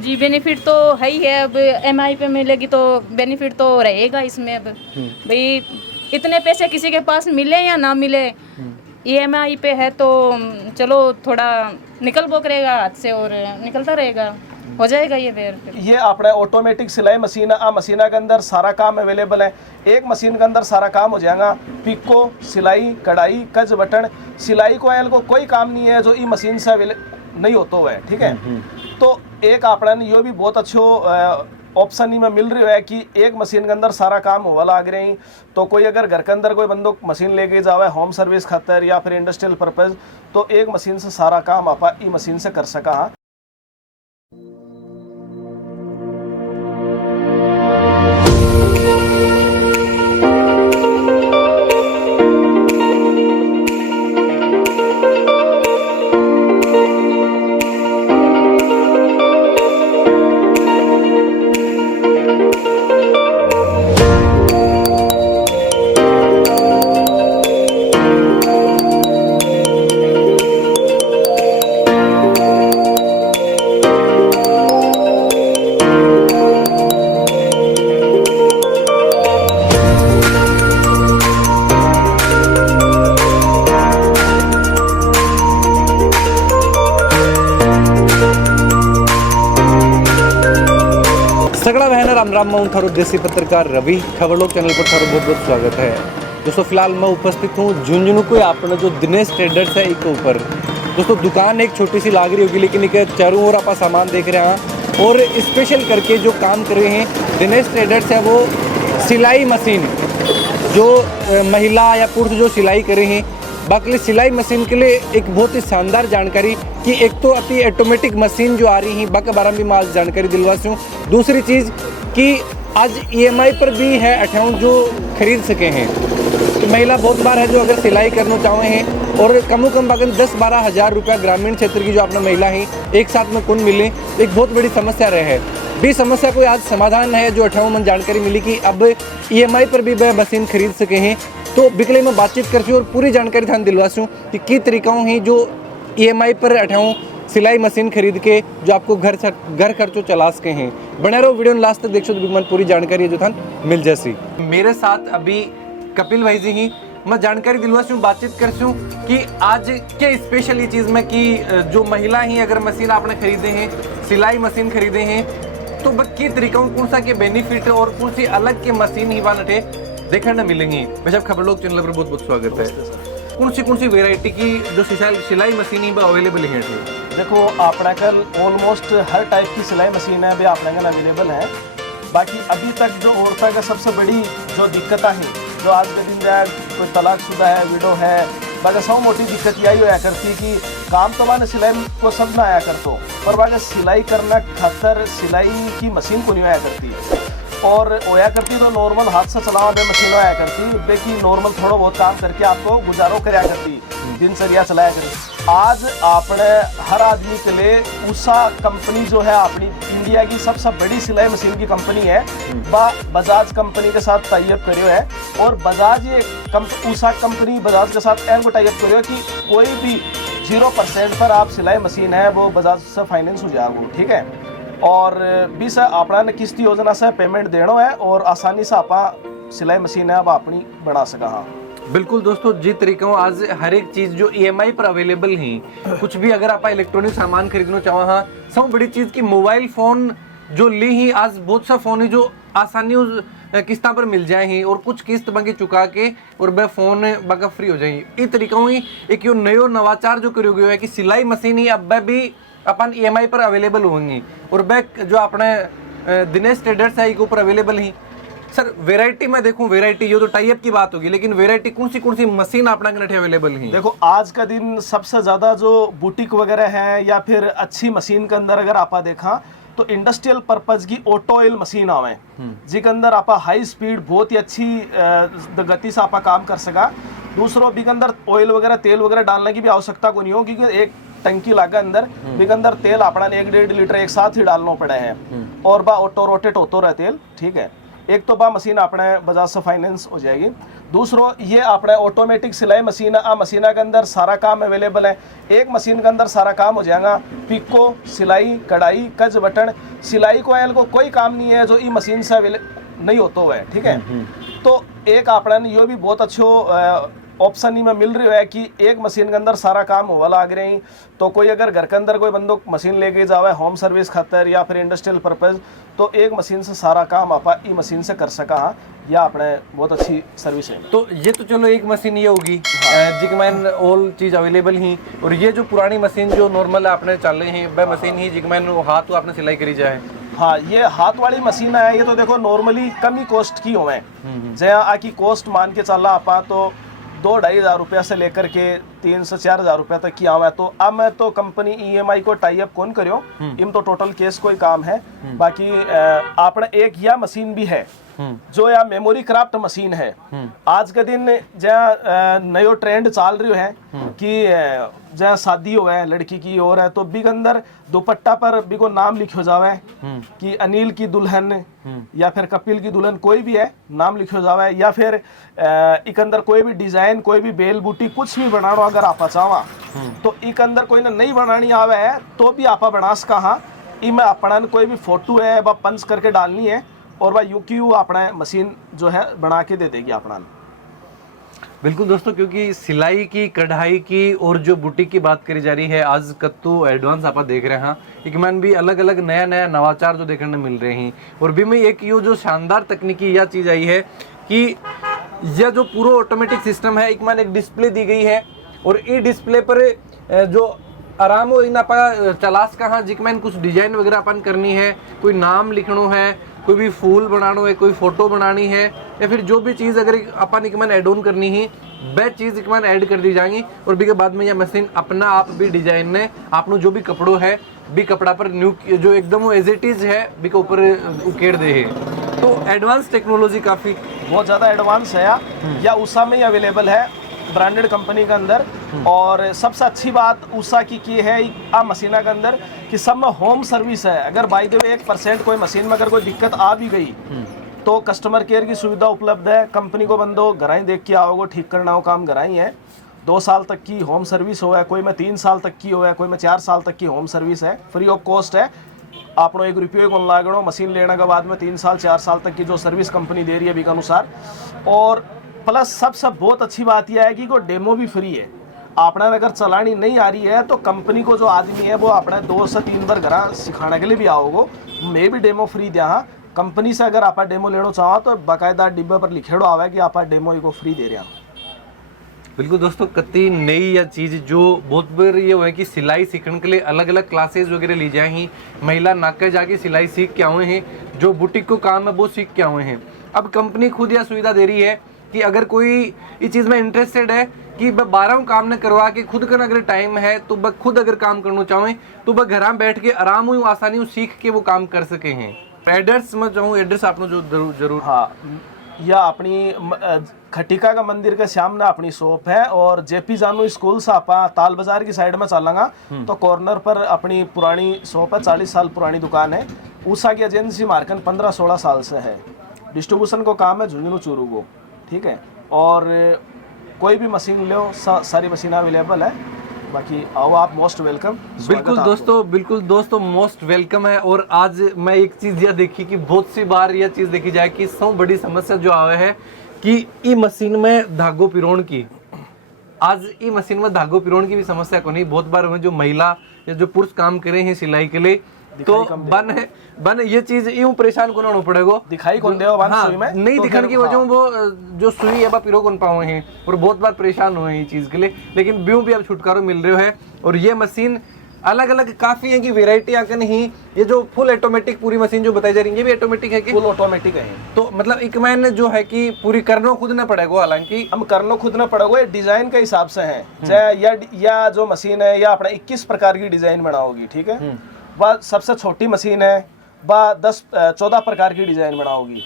जी benefit तो है ही है। अब एमआई पे मिलेगी तो बेनिफिट तो रहेगा इसमें। अब भाई इतने पैसे किसी के पास मिले या ना मिले, ईएमआई पे है तो चलो थोड़ा निकल बोक रहेगा हाथ से और निकलता रहेगा, हो जाएगा ये फिर। ये अपना ऑटोमेटिक सिलाई मशीन आ मशीना के अंदर सारा काम अवेलेबल है। एक मशीन के अंदर सारा काम हो जाएगा। पिको, सिलाई, कढ़ाई, कज बटन, सिलाई को एल को कोई काम नहीं है जो ई मशीन से नहीं होता हुआ है। ठीक है, तो एक अपना ये भी बहुत अच्छो ऑप्शन ही में मिल रही है कि एक मशीन के अंदर सारा काम होवा लाग रहे हैं। तो कोई अगर घर के अंदर कोई बंदो मशीन लेके जावे होम सर्विस खातर या फिर इंडस्ट्रियल पर्पज, तो एक मशीन से सारा काम आप ई मशीन से कर सका। हाँ, सगड़ा बहन राम राम। मैं थारो देसी पत्रकार रवि, खबर लोग चैनल पर थारो बहुत बहुत स्वागत है। दोस्तों फिलहाल मैं उपस्थित हूँ झुंझुनू को अपने जो दिनेश ट्रेडर्स है एक ऊपर। दोस्तों दुकान एक छोटी सी लाग रही होगी, लेकिन एक चारों ओर आप सामान देख रहे हैं। और स्पेशल करके जो काम कर रहे हैं दिनेश ट्रेडर्स है वो सिलाई मशीन, जो महिला या पुरुष जो सिलाई कर रहे हैं। बाकी सिलाई मशीन के लिए एक बहुत ही शानदार जानकारी कि एक तो अति ऑटोमेटिक मशीन जो आ रही है बाकी बारह भी मैं आज जानकारी दिलवाती हूँ। दूसरी चीज़ कि आज ईएमआई पर भी है अकाउंट जो खरीद सके हैं। तो महिला बहुत बार है जो अगर सिलाई करना चाहे हैं और कम अगर 10-12 हज़ार रुपया ग्रामीण क्षेत्र की जो अपना महिला है एक साथ में कौन मिले, एक बहुत बड़ी समस्या रहे है। भी समस्या को आज समाधान है जो 58 मन जानकारी मिली कि अब ईएमआई पर भी वह मशीन खरीद सके हैं। तो बिकले में बातचीत करती हूँ और पूरी जानकारी थान दिलवाती हूँ कि तरीकाओं ही जो ईएमआई पर 58 सिलाई मशीन खरीद के जो आपको घर खर्चों चला सके हैं। बने रहो वीडियो लास्ट तक देखो तो बिगमन पूरी जानकारी जो थान मिल जैसी। मेरे साथ अभी कपिल भाई जी ही, मैं जानकारी दिलवाती हूँ, बातचीत करती हूँ कि आज क्या स्पेशल ये चीज़ में कि जो महिला ही अगर मशीन आपने खरीदे हैं, सिलाई मशीन खरीदे हैं, तो की तरीका कौन सा के बेनिफिट और कौन सी अलग के मशीन ही वाले देखने न मिलेंगी। वैसे खबर लोग चैनल पर बहुत बहुत स्वागत है। कौन सी वेराइटी की जो सिलाई मशीन ही अवेलेबल है? देखो अपना कल ऑलमोस्ट हर टाइप की सिलाई मशीन है भी अपने कल अवेलेबल है। बाकी अभी तक जो औरतों का सबसे बड़ी जो दिक्कत है, जो आज के दिन जाए कोई तलाकशुदा है, विडो है, बाकी सब मोटी दिक्कत यही होया करती कि काम तो मैंने सिलाई को सब ना आया करतो, पर बाकी सिलाई करना खातर सिलाई की मशीन को नहीं आया करती। और होया करती तो नॉर्मल हाथ से चलावा बे मशीन आया करती, बेकी नॉर्मल थोड़ा बहुत काम करके आपको गुजारो कराया करती, दिनचर्या चलाया करती। आज आपने हर आदमी के लिए उषा कंपनी जो है अपनी इंडिया की सबसे बड़ी सिलाई मशीन की कंपनी है, बजाज कंपनी के साथ टाइप करियो है। और बजाज ये उषा कंपनी बजाज के साथ एम को टाइप करियो कि कोई भी 0% पर आप सिलाई मशीन है वो बजाज से फाइनेंस हो जाएगा। ठीक है, और भी से अपना ने किस्त योजना से पेमेंट देना है और आसानी से आप सिलाई मशीन है अब अपनी बना सका। हाँ बिल्कुल दोस्तों, जी तरीका आज हर एक चीज जो ईएमआई पर अवेलेबल है, कुछ भी अगर आप इलेक्ट्रॉनिक सामान खरीदना चाहो, हाँ सब बड़ी चीज की मोबाइल फोन जो ली ही आज बहुत सा फोन है जो आसानी किस्ता पर मिल जाए ही और कुछ किस्त बाकी चुका के और वह फोन बाका फ्री हो जाएगी। इस तरीका ही एक यो नयो नवाचार जो करो गया है कि सिलाई मशीन ही अब भी अपन ईएमआई पर अवेलेबल होंगी और वह जो अपने दिनेश ट्रेडर्स है ऊपर अवेलेबल ही। सर वेराइटी में देखूं, वेराइटी ये तो टाइप की बात होगी, लेकिन वेराइटी कौन सी मशीन अपना के अवेलेबल है? देखो आज का दिन सबसे ज्यादा जो बुटीक वगैरह है या फिर अच्छी मशीन के अंदर अगर आप देखा तो इंडस्ट्रियल पर्पज की ऑटो ऑयल मशीन आवे, जिसके अंदर आप हाई स्पीड बहुत ही अच्छी गति से आप काम कर सका। दूसरों भी के अंदर ऑयल वगैरह तेल वगैरह डालने की भी आवश्यकता को नहीं हो, क्योंकि एक टंकी लगा अंदर बिक अंदर तेल अपना 1-1.5 लीटर एक साथ ही डालना पड़ा है और बा ऑटो रोटेट होतो रहे तेल। ठीक है, एक तो बा मशीन अपने बजाज से फाइनेंस हो जाएगी। दूसरो ये अपने ऑटोमेटिक सिलाई मशीन है। मशीन के अंदर सारा काम अवेलेबल है। एक मशीन के अंदर सारा काम हो जाएगा। पिको, सिलाई, कढ़ाई, कज बटन, सिलाई को एल को कोई काम नहीं है जो ई मशीन से नहीं होता हुआ है, ठीक है। तो एक अपने ये भी बहुत अच्छो ऑप्शन ही में मिल रही है कि एक मशीन के अंदर सारा काम होवा लाग रहे हैं। तो कोई अगर घर के अंदर कोई बंदो मशीन लेके जावे होम सर्विस खातर या फिर इंडस्ट्रियल पर्पज, तो एक मशीन से सारा काम आप ई मशीन से कर सका। हाँ, या अपने बहुत अच्छी सर्विस है। तो ये तो चलो एक मशीन ये होगी जिकमैन ऑल चीज़ अवेलेबल ही, और ये जो पुरानी मशीन जो नॉर्मल आपने चल रही है वह मशीन ही जिकमैन हाथ तो आपने सिलाई करी जाए। हाँ, ये हाथ वाली मशीन है। ये तो देखो नॉर्मली कम ही कॉस्ट की होवे, जहाँ आकी कॉस्ट मान के चला आपा तो 2-2.5 हज़ार रुपया से लेकर के 3 से 4 हज़ार रुपया तक की आवा है। तो अब मैं तो कंपनी EMI को टाई अप कौन करियो, इम तो टोटल केस कोई काम है। बाकी आपने एक यह मशीन भी है जो या मेमोरी क्राफ्ट मशीन है। आज के दिन जहाँ नयो ट्रेंड चाल रही है कि जहाँ शादी हो है लड़की की और है तो बिग अंदर दुपट्टा पर बिको नाम लिखो जावे कि अनिल की दुल्हन या फिर कपिल की दुल्हन, कोई भी है नाम लिखो जावे, या फिर एक अंदर कोई भी डिजाइन, कोई भी बेल बूटी कुछ भी बनाना अगर आप चाहवा तो एक अंदर कोई ना नहीं बनानी आवे है तो भी आपा बना सका। हाँ, इमें अपना कोई भी फोटो है वह पंच करके डालनी है और वह यू क्यू अपना मशीन जो है बना के दे देगी अपना। बिल्कुल दोस्तों, क्योंकि सिलाई की, कढ़ाई की और जो बुटीक की बात करी जा रही है आज कद तो एडवांस आप देख रहे हैं एक मैन भी अलग अलग नया नया नवाचार जो देखने मिल रहे हैं। और भी में एक यो जो शानदार तकनीकी यह चीज़ आई है कि यह जो पूरा ऑटोमेटिक सिस्टम है एक मैन एक डिस्प्ले दी गई है और ये डिस्प्ले पर जो आराम हो इन आपा चलास कहाँ जिकमैन कुछ डिजाइन वगैरह अपन करनी है, कोई नाम लिखनो है, कोई भी फूल बनाना है, कोई फोटो बनानी है, या फिर जो भी चीज़ अगर अपन एक मैन एड ऑन करनी है वह चीज़ एक मैन ऐड कर दी जाएंगी। और भी के बाद में यह मशीन अपना आप भी डिजाइन ने आपनो जो भी कपड़ों है भी कपड़ा पर न्यू जो एकदम वो एज इट इज है भी के ऊपर उकेर दे है। तो एडवांस टेक्नोलॉजी काफ़ी बहुत ज़्यादा एडवांस है या उषा में ही अवेलेबल है ब्रांडेड कंपनी के अंदर। और सबसे अच्छी बात उषा की है आ मशीन के अंदर कि सब में होम सर्विस है। अगर बाई द वे 1% कोई मशीन में अगर कोई दिक्कत आ भी गई तो कस्टमर केयर की सुविधा उपलब्ध है। कंपनी को बंदो घर ही देख के आओगे, ठीक करना हो काम घर ही है। 2 साल तक की होम सर्विस हो है, कोई में 3 साल तक की हो है, कोई में 4 साल तक की होम सर्विस है, फ्री ऑफ कॉस्ट है। आपको 1 रुपये को लागणो, मशीन लेने के बाद में 3 साल 4 साल तक की जो सर्विस कंपनी दे रही है अभी के अनुसार। और प्लस सबसे बहुत अच्छी बात यह है कि कोई डेमो भी फ्री है। आपने अगर चलानी नहीं आ रही है तो कंपनी को जो आदमी है वो अपने 2 से 3 बार घर सिखाने के लिए भी आओगे, मैं भी डेमो फ्री दिया। हाँ, कंपनी से अगर आप डेमो लेना चाहो तो बाकायदा डिब्बे पर लिखेड़ो आवे कि आप डेमो को फ्री दे रहे हैं। बिल्कुल दोस्तों, कति नई या चीज़ जो बहुत बार ये हुआ है कि सिलाई सीखने के लिए अलग अलग क्लासेस वगैरह ली जाए ही, महिला नाके जाके सिलाई सीख के आए हैं, जो बुटीक को काम है वो सीख के आए हैं। अब कंपनी खुद यह सुविधा दे रही है कि अगर कोई इस चीज़ में इंटरेस्टेड है कि वह 12 काम न करवा के खुद का अगर टाइम है तो वह खुद अगर काम करना चाहें तो वह घर बैठ के आराम हो आसानी हो सीख के वो काम कर सके हैं। एड्रेस में चाहूँ एड्रेस आपने जो जरूर हाँ, या अपनी खटिका का मंदिर के सामने अपनी शॉप है और जेपी जानू स्कूल से आपा ताल बाजार की साइड में चलेंगा तो कॉर्नर पर अपनी पुरानी शॉप है, 40 साल पुरानी दुकान है। उषा की एजेंसी मार्कन 15-16 साल से है। डिस्ट्रीब्यूशन को काम है झुंझुनू चूरू को, ठीक है। और कोई भी मशीन लो, सारी मशीन अवेलेबल है। बाकी आओ आप, मोस्ट वेलकम। बिल्कुल दोस्तों मोस्ट वेलकम है। और आज मैं एक चीज़ यह देखी कि बहुत सी बार यह चीज़ देखी जाए कि सब बड़ी समस्या जो आवे है कि ई मशीन में धागो पिरोण की, आज ई मशीन में धागो पिरोण की भी समस्या को नहीं। बहुत बार हमें जो महिला या जो पुरुष काम करे हैं सिलाई के लिए तो बन ये चीज यूं परेशान को होना पड़ेगा, दिखाई कौन देगा हाँ, सुई में नहीं तो दिखाने की वजह वो जो सुई है पिरो कौन पाए हैं और बहुत बार परेशान हुए हैं ये चीज के लिए। लेकिन ब्यू भी अब छुटकारा मिल रहे है और ये मशीन अलग अलग काफी है कि वेराइटी आकर नहीं। ये जो फुल ऑटोमेटिक पूरी मशीन जो बताई जा रही है ये भी ऑटोमेटिक है कि फुल ऑटोमेटिक है। तो मतलब एक मैन जो है कि पूरी करना खुद ना पड़ेगा, हालांकि हम करना खुद ना पड़ेगा, डिजाइन के हिसाब से है। चाहे या जो मशीन है या अपना 21 प्रकार की डिजाइन बनाओगी, ठीक है। वह सबसे छोटी मशीन है, वह 10-14 प्रकार की डिजाइन बनाओगी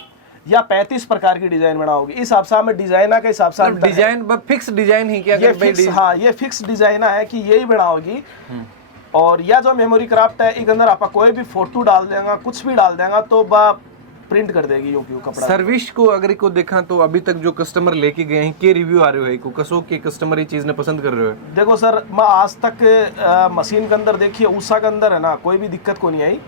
या 35 प्रकार की डिजाइन बनाओगी। इस हिसाब से हमें डिजाइना के हिसाब से डिजाइन फिक्स डिजाइन ही क्या हाँ, ये फिक्स डिजाइना है कि यही बनाओगी। और या जो मेमोरी क्राफ्ट है इसके अंदर आप कोई भी फोटो डाल देंगे, कुछ भी डाल देंगे तो प्रिंट कर देगी यूं क्यों कपड़ा। सर्विस को अगर को देखा तो अभी तक जो कस्टमर लेके गए हैं के रिव्यू आ रहे हो को कसो के कस्टमर ये चीज ने पसंद कर रहे हो? देखो सर, मैं आज तक मशीन के अंदर देखिए ऊषा के अंदर है ना कोई भी दिक्कत को नहीं आई,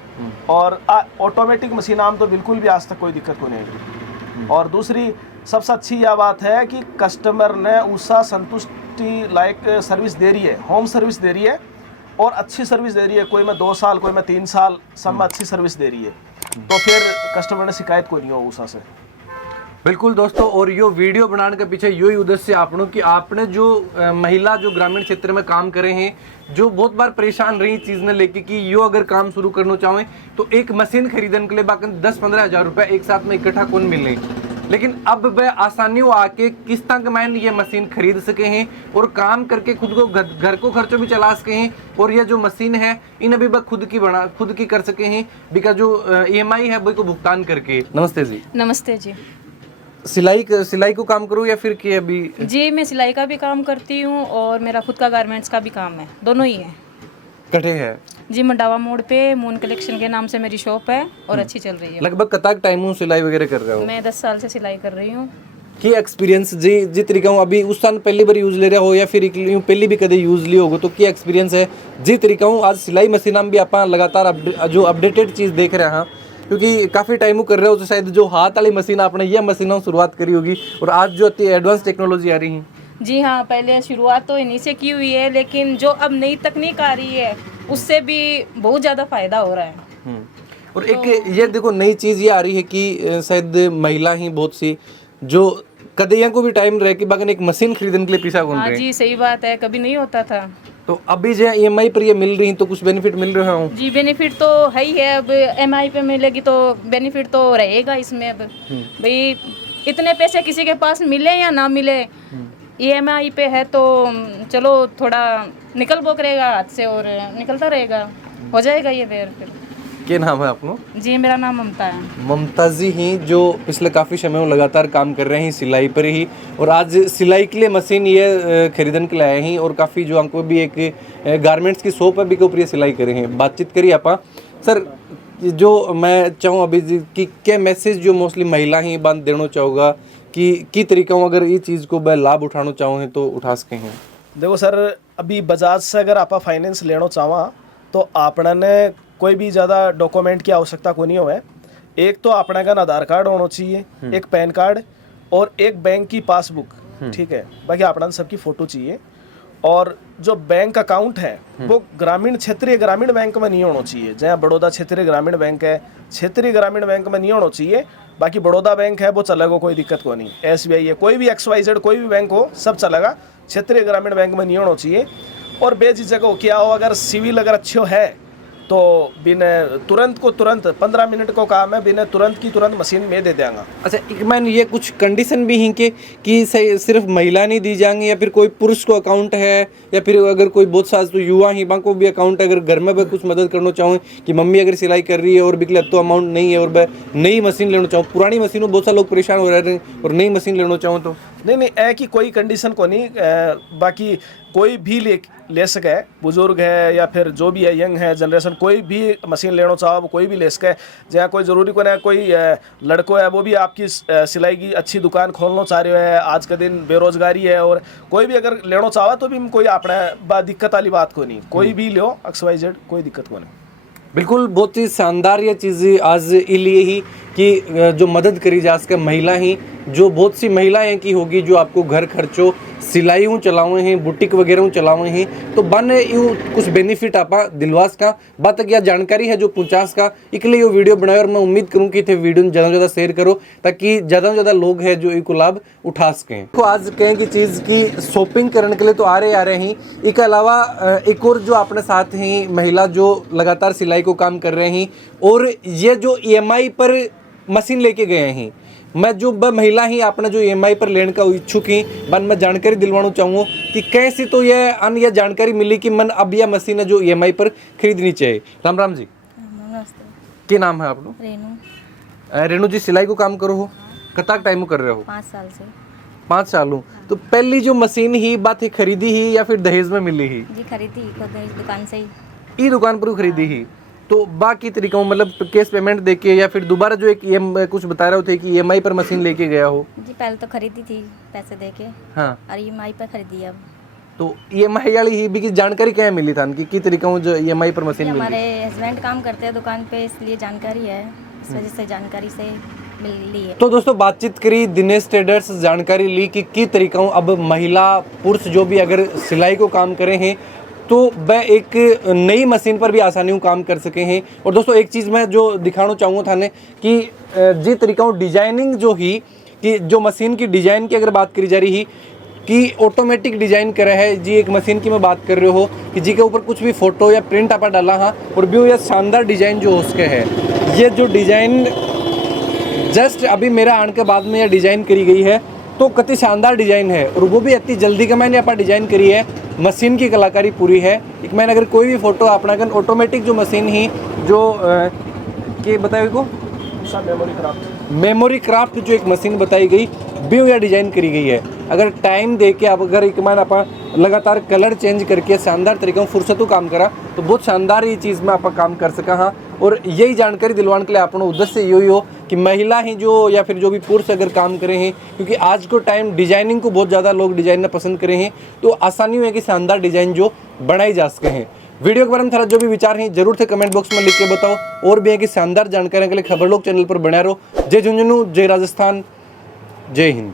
और ऑटोमेटिक मशीन आम तो बिल्कुल भी आज तक कोई दिक्कत को नहीं आई। और दूसरी सबसे अच्छी यह बात है कि कस्टमर ने ऊषा संतुष्टि लाइक सर्विस दे रही है, होम सर्विस दे रही है और अच्छी सर्विस दे रही है। कोई में 2 साल कोई में 3 साल सब में अच्छी सर्विस दे रही है, तो फिर कस्टमर ने शिकायत कोई नहीं हो ऊषा से। बिल्कुल दोस्तों, और यो वीडियो बनाने के पीछे यो ही उद्देश्य आपनों कि आपने जो महिला जो ग्रामीण क्षेत्र में काम करे हैं, जो बहुत बार परेशान रही चीज़ ने लेके कि यो अगर काम शुरू करना चाहें तो एक मशीन खरीदने के लिए बाकी 10-15 हज़ार रुपये एक साथ में इकट्ठा कौन मिले, लेकिन अब वह आसानी हो आके किस तक मैन ये मशीन खरीद सके हैं और काम करके खुद को घर को खर्चों भी चला सके हैं, और यह जो मशीन है इन अभी वह खुद की कर सके हैं बिकॉज जो EMI है वही को भुगतान करके। नमस्ते जी। नमस्ते जी। सिलाई को काम करूँ या फिर कि अभी? जी मैं सिलाई का भी काम करती हूँ और मेरा खुद का गारमेंट्स का भी काम है, दोनों ही है। कटे है जी मंडावा मोड़ पे मून कलेक्शन के नाम से मेरी शॉप है और अच्छी चल रही है। लगभग कताक टाइम हूँ सिलाई वगैरह कर रहे हो? मैं 10 साल से सिलाई कर रही हूँ। की एक्सपीरियंस जी तरीका हूँ अभी उस साल पहली बार यूज ले रहे हो या फिर पहली भी कदे यूज ली होगा, तो क्या एक्सपीरियंस है जी तरीका हूँ आज सिलाई मशीन भी आप लगातार जो अपडेटेड चीज़ देख रहे हैं, क्योंकि काफ़ी टाइम कर रहे हो तो शायद जो हाथ वाली मशीन आपने यह मशीनों शुरुआत करी होगी और आज जो अति एडवांस टेक्नोलॉजी आ रही है। जी हाँ, पहले शुरुआत तो इन्हीं से की हुई है, लेकिन जो अब नई तकनीक आ रही है उससे भी बहुत ज़्यादा फायदा हो रहा है। और एक ये देखो नई चीज़ ये आ रही है कि शायद महिला ही बहुत सी जो कदैया को भी टाइम रहे कि बागन एक मशीन खरीदने के लिए पीछा कौन हाँ रहे। जी सही बात है, कभी नहीं होता था। तो अभी जो EMI पर ये मिल रही तो कुछ बेनिफिट मिल रहा हूँ? जी बेनिफिट तो है ही है, अब MI पे मिलेगी तो बेनिफिट तो रहेगा इसमें। अब भाई इतने पैसे किसी के पास मिले या ना मिले, EMI पे है तो चलो थोड़ा निकल बोक रहेगा हाथ से और निकलता रहेगा, हो जाएगा ये फिर। क्या नाम है आपको? जी मेरा नाम ममता है। ममता जी ही जो पिछले काफ़ी समय में लगातार काम कर रहे हैं सिलाई पर ही, और आज सिलाई के लिए मशीन ये खरीदने के लिए आए हैं और काफ़ी जो हमको भी एक गारमेंट्स की शॉप है भी के ऊपर ये सिलाई करे हैं। बातचीत करिए आप सर, जो मैं चाहूँ अभी कि क्या मैसेज जो मोस्टली महिला ही बांध देना चाहूँगा कि तरीका हूँ अगर ये चीज़ को लाभ उठाना चाहूँ तो उठा सके हैं? देखो सर, अभी बजाज से अगर आप फाइनेंस लेना चाहो तो आपने ने कोई भी ज़्यादा डॉक्यूमेंट की आवश्यकता को नहीं है। एक तो अपने का आधार कार्ड होना चाहिए, एक पैन कार्ड और एक बैंक की पासबुक, ठीक है। बाकी अपना सबकी फ़ोटो चाहिए, और जो बैंक अकाउंट है वो ग्रामीण क्षेत्रीय ग्रामीण बैंक में नहीं होना चाहिए। जहाँ बड़ौदा क्षेत्रीय ग्रामीण बैंक है, क्षेत्रीय ग्रामीण बैंक में नहीं होना चाहिए। बाकी बड़ौदा बैंक है वो चलेगा, कोई दिक्कत को नहीं। SBI है, कोई भी XYZ कोई भी बैंक हो सब चलेगा, क्षेत्रीय ग्रामीण बैंक में नहीं होना चाहिए। और बेझिझक हो क्या हो, अगर सिविल अगर अच्छे है तो बिना तुरंत 15 मिनट को काम है, बिना तुरंत की तुरंत मशीन में दे देंगे। अच्छा, एक मैंने ये कुछ कंडीशन भी हैं कि सिर्फ महिला नहीं दी जाएंगी या फिर कोई पुरुष को अकाउंट है या फिर अगर कोई बहुत साल तो युवा ही को भी अकाउंट है, अगर घर में भी कुछ मदद करना चाहूँ कि मम्मी अगर सिलाई कर रही है और बिकले तो अमाउंट नहीं है और मैं नई मशीन लेना चाहूँ, पुरानी मशीनों बहुत सारे लोग परेशान हो रहे हैं और नई मशीन लेना चाहूँ तो नहीं है कि कोई कंडीशन को नहीं। बाकी कोई भी ले सके, बुजुर्ग है या फिर जो भी है यंग है जनरेशन, कोई भी मशीन लेना चाहो वो कोई भी ले सके। जहाँ कोई ज़रूरी को ना कोई लड़को है वो भी आपकी सिलाई की अच्छी दुकान खोलना चाह रहे है, आज के दिन बेरोजगारी है, और कोई भी अगर लेना चाहो तो भी कोई अपना दिक्कत वाली बात को नहीं, कोई भी लो XYZ कोई दिक्कत को नहीं। बिल्कुल, बहुत ही शानदार ये चीज़ आज इसलिए ही कि जो मदद करी जा सके महिला ही, जो बहुत सी महिलाएं की होगी जो आपको घर खर्चों सिलाई चलावे हैं, बुटीक वगैरह चलावे हैं, तो बन यूँ कुछ बेनिफिट आपा दिलवास का बात क्या जानकारी है जो 50 का इकले ये वीडियो बनाए, और मैं उम्मीद करूँ कि थे वीडियो ज़्यादा से ज़्यादा शेयर करो ताकि ज़्यादा से ज़्यादा लोग हैं जो इनको लाभ उठा सकें। तो आज कहें कि चीज़ की शॉपिंग करने के लिए तो आ रहे हैं, इसके अलावा एक और जो अपने साथ हैं महिला जो लगातार सिलाई को काम कर रहे हैं और ये जो EMI पर मशीन लेके गए हैं, मैं जो महिला ही अपना जो EMI पर लेने का इच्छुक ही बन मैं जानकारी दिलवाना चाहूँगा कि कैसी तो यह जानकारी मिली कि मन अब यह मशीन है जो EMI पर खरीदनी चाहिए। राम राम जी। नमस्ते। क्या नाम है आपको? रेनू। रेनू जी, सिलाई को काम करो हो कताक टाइम कर रहे हो? 5 साल से। 5 साल हूँ। तो पहली जो मशीन ही बात है खरीदी ही या फिर दहेज में मिली ही? जी खरीदी खुद इस दुकान से ही। ई दुकान पर खरीदी ही। तो बाकी तरीकों मतलब कैश पेमेंट देके या फिर दोबारा जो एक कुछ बता रहे थे कि EMI पर मशीन लेके गया हो? जी पहले तो खरीदी थी पैसे देके हाँ, और EMI पे खरीदी अब। तो EMI वाली ही भी की जानकारी क्या मिली था कि की तरीकों जो EMI पर मशीन मिली? हमारे हस्बैंड काम करते हैं दुकान पे, इसलिए जानकारी है, इस वजह से जानकारी से मिली है। तो दोस्तों बातचीत करी दिनेश ट्रेडर्स, जानकारी ली कि की तरीकों अब महिला पुरुष जो भी अगर सिलाई को काम करे हैं तो वह एक नई मशीन पर भी आसानी से काम कर सके हैं। और दोस्तों एक चीज़ मैं जो दिखाना चाहूँगा थाने कि जी तरीकों डिजाइनिंग जो ही कि जो मशीन की डिजाइन की अगर बात करी जा रही है कि ऑटोमेटिक डिजाइन करे है जी, एक मशीन की मैं बात कर रहे हो कि जी के ऊपर कुछ भी फोटो या प्रिंट आपा डाला हाँ और भी यह शानदार डिजाइन जो उसके है, ये जो डिजाइन जस्ट अभी मेरा आने के बाद में यह डिजाइन करी गई है तो कति शानदार डिजाइन है और वो भी इतनी जल्दी का मैंने अपना डिजाइन करी है, मशीन की कलाकारी पूरी है। एक मैंने अगर कोई भी फोटो अपना कन ऑटोमेटिक जो मशीन ही जो के बताए को मेमोरी क्राफ्ट जो एक मशीन बताई गई भी यह डिजाइन करी गई है। अगर टाइम दे के आप अगर एक मान आप लगातार कलर चेंज करके शानदार तरीके से फुर्सतों काम करा तो बहुत शानदार ये चीज़ में आप काम कर सका हाँ। और यही जानकारी दिलवाने के लिए अपना उद्देश्य यही हो कि महिला ही जो या फिर जो भी पुरुष अगर काम करे हैं, क्योंकि आज को टाइम डिजाइनिंग को बहुत ज़्यादा लोग डिजाइनर पसंद करे हैं तो आसानी है कि शानदार डिजाइन जो बनाई जा सके हैं। वीडियो के बारे में थोड़ा जो भी विचार हैं जरूर से कमेंट बॉक्स में लिख के बताओ और भी है कि शानदार जानकारी के लिए खबर लोग चैनल पर बने रहो। जय झुंझुनू, जय राजस्थान, जय हिंद।